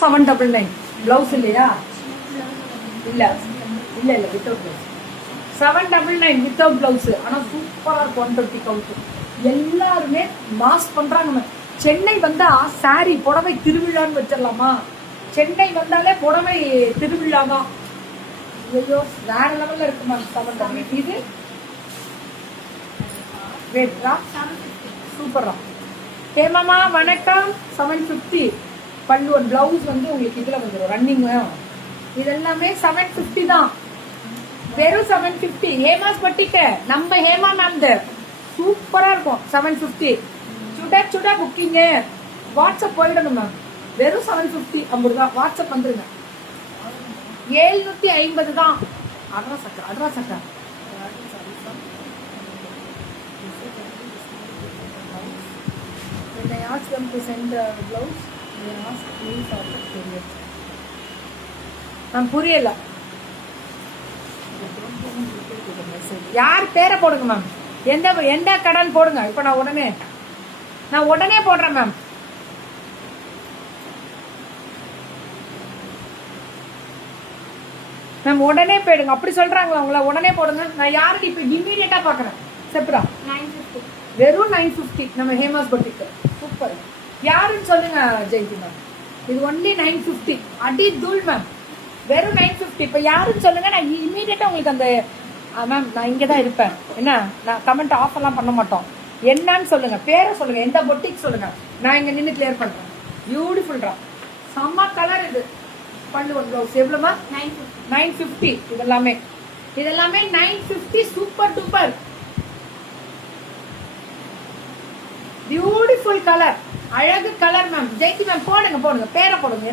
799 blouse இல்லையா? இல்ல இல்ல இல்ல வித்தவுட் பிளவுஸ் 799 வித்தவுட் பிளவுஸ். ஆனா சூப்பரா இருக்கும். 120 கவுண்ட். எல்லாருமே மாஸ் பண்றாங்க. சென்னை வந்தா சாரி புடவை திருவிழான்னு வச்சிடலாமா? சென்னை வந்தாலே புடவை திருவிழா தான். ஐயோ வேற லெவல்ல இருக்குமா? 799 இது ரேட்ரா சூப்பரா. ஹேமாமா வணக்கம். 750 பல்லு ஒரு பிளவுஸ் வந்து உங்களுக்கு இதுல வந்துடும் ரன்னிங். இதெல்லாமே 750 தான். வெறும் 750. ஹேமாஸ் பட்டிக்க நம்ம ஹேமா மேம் சூப்பரா இருக்கும். 750 சுட சுட புக்கிங். வாட்ஸ்அப் போயிடணும் மேம். வெறும் 750 50 தான். வாட்ஸ்அப் வந்துருங்க. 750 தான். அட்ரா சக்கா When I ask them to send the blouse, they ask please or the period. Ma'am புரியல. யார் பேரை போடுங்க மேம். எந்த கடன் போடுங்க. இப்ப நான் உடனே போடுறேன் மேம். மேம் உடனே போயிடுங்க. அப்படி சொல்றாங்களா உங்களை? உடனே போடுங்க. நான் யாருக்கு இப்ப இம்மீடியட்டா பாக்குறேன். செப்ரா 950. வெறும் 950 நம்ம ஹேமாஸ் பொட்டிக்கு. சூப்பர். யாருன்னு சொல்லுங்க ஜெயந்தி மேம். இது ஒன்லி 950. அடி தூள் மேம். வெறும் 950. இப்ப யாருன்னு சொல்லுங்க. நான் இம்மீடியட்டா உங்களுக்கு அந்த மேம் நான் இங்கதான் இருப்பேன். என்ன நான் கமெண்ட் ஆஃப் எல்லாம் பண்ண மாட்டோம். என்னன்னு சொல்லுங்க. பேரை சொல்லுங்க. எந்த பொட்டிக் சொல்லுங்க. நான் இங்க நின்று கிளியர் பண்றேன். பியூட்டிஃபுல்ரா. செம்ம கலர் இது. பல்லு ஒன் பிளவுஸ் எவ்வளவுமா? 950. இதெல்லாமே 950. Super duper beautiful colour. அழகு கலர் மேம். ஜெயந்தி மேம் போடுங்க பேரை போடுங்க.